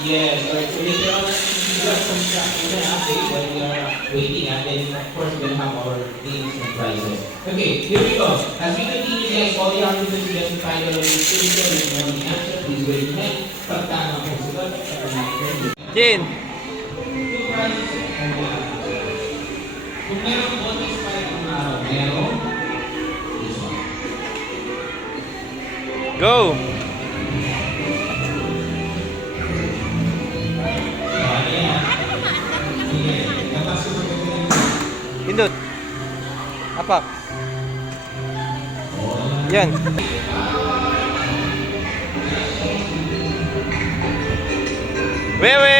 Yes, right. So later on, we got some stuff in the update while we are waiting, and then of course we'll have our names and prizes. Okay, here we go. As we continue, guys, all the answers you get to find out is simple and know the answer. Please wait ahead. Pagtama po sila. Jin! Two prizes and kung meron bonus pa yung araw, meron this one. Go! Pindot. Apak. Yan. Wewe!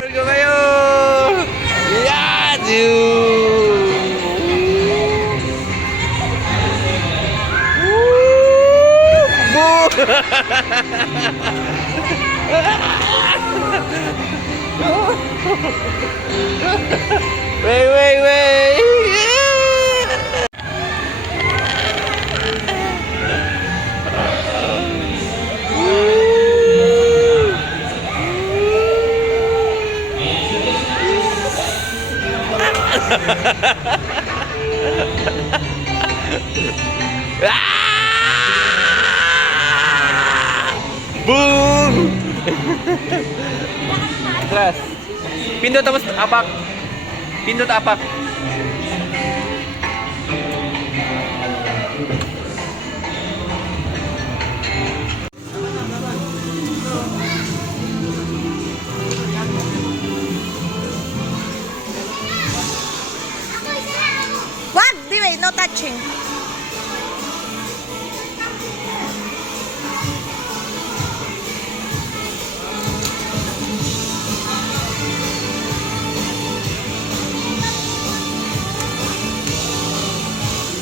I'm Go kayo! Yan! Wait! Boom! Atras. Pindot tapos apak. Pindot apak. What? Wait, no touching.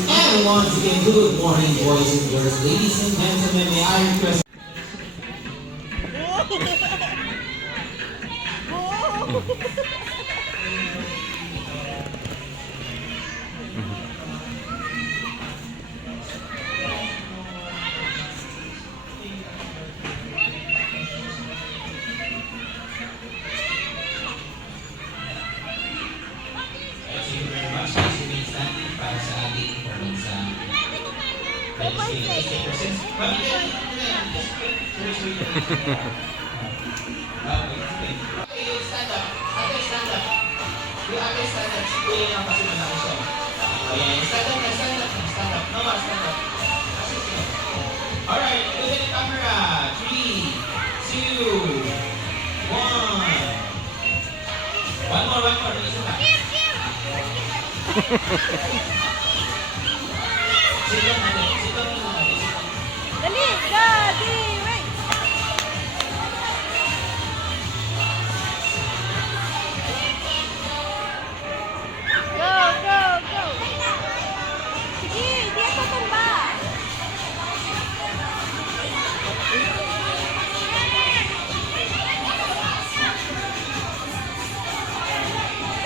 And once again, good morning, boys and girls, ladies and gentlemen. May I request? Thank you very much. Guys, you may stand para sa ating performance sa registration. Mami, okay, stand up. Ate, stand up. Yung ate, stand up. Si Kuya lang kasi malaki siya. Ayan, stand up. No, stand up. Alright, look at the camera. 3, 2, 1. One more. Isa pa. Sit down natin. Dali, Daddy, wait. Go. Sige, hindi ako tumba.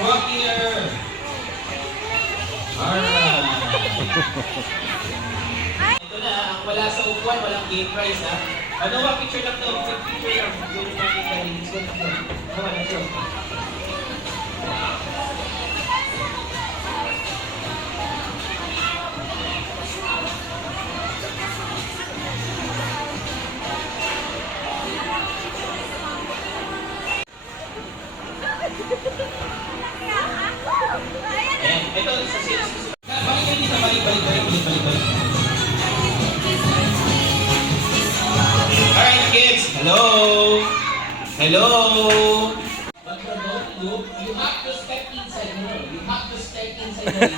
Walk here. Alright. Ito na, ang wala sa upuan, walang game prize ha. Ano ba, picture lang to? Picture lang. Yung natin tayo. Let's go. Come on, let's go. Ayan, ito sa sales. Balik. Hello? But for those of you, you have to step inside the room. You have to step inside the ring.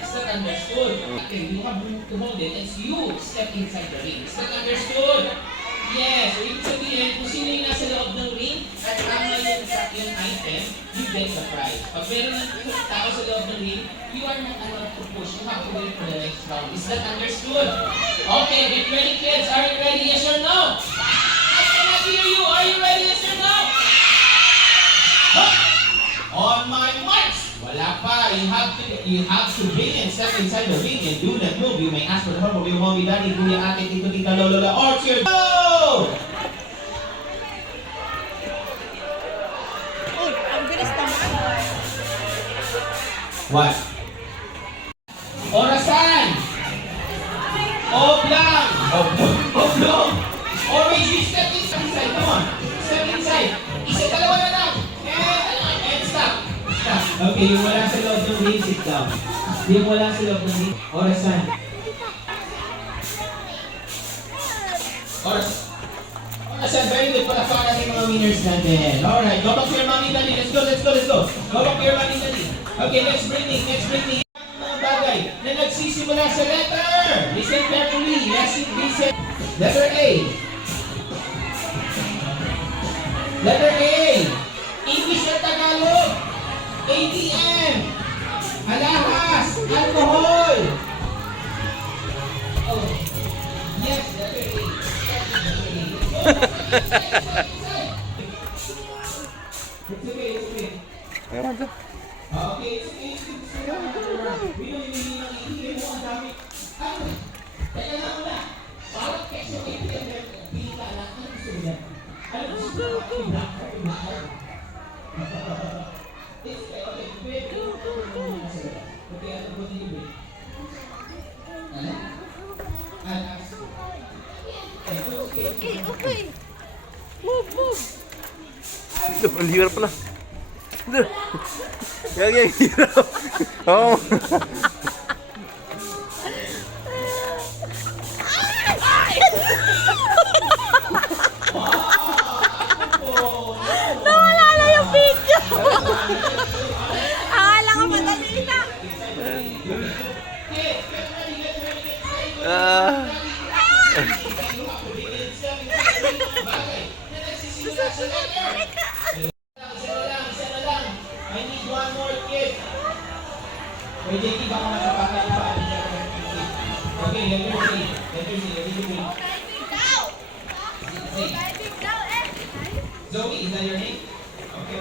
Is that understood? Okay, you have to hold it. It's you step inside the ring. Is that understood? Yes. So, ibig sabihin, kung sino yung nasa loob ng ring at tama yung item, you get the prize. Pag meron ng tao sa loob ng ring, you are not allowed to push. You have to wait for the next round. Is that understood? Okay, get ready kids. Are you ready? Yes or no? I cannot hear you. Are you ready? Yes or no? Huh? On my marks. Wala pa. You have to bring and step inside the ring and do that move. You may ask for the help of your mommy, daddy, kuya, ate, tito, tita, lolo, or cheer. Go! Uy, ang bilis naman. What? Orasan! Oblong! Oblong! Orange, you step inside. Come on. Step inside. Isa, dalawa na lang. And stop. Stop. Okay, yung wala sa loob ng ring, sit down. Yung wala sa loob ng ring, orasan. Orasan, very good. Para yung mga winners natin. Alright, go back to your mommy, daddy. Let's go. Go back to your mommy, daddy. Okay, next bringing. Mga bagay na nagsisimula sa letter. Listen carefully. Yes, listen. Letter A. Letter A. English or Tagalog. ATM. Alahas. Alcohol. Oh. Yes, letter A. It's okay. Meron to. Okay, it's okay. We don't even need ang itigay mo ang dami. Ano? Teka na muna. Parang keso ATM pila lang. Ano gusto mo yan? Ano gusto mo? Pila. It's okay. Okay, ano po din yung ano? Alas. Okay. Move. Ang hirap pala. Yang hirap. Oo. Nawala na yung video. Akala ko madali na. Ah. Isa na lang. I need one more kid. Wait, JT, baka matapakay pa. Okay, letter C. Letter C. Zoe, is that your name? Okay.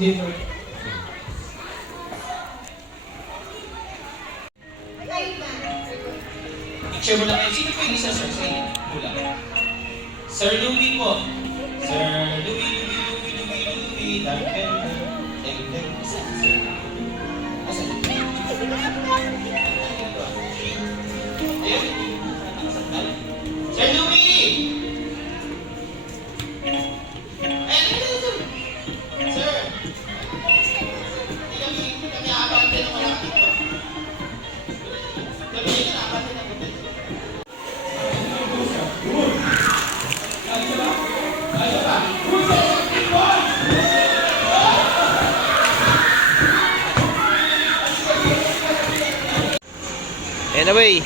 Zipper. Picture mo lang kayo. Sino po yung isa, sir? Sa inyo? Mula. Sir Louie po. Sir Louie. Isa. Asa? Ayun. Sir Louie! Sir! Hindi kami abante ng wala dito. Kami na abante ng hotel. Anyway,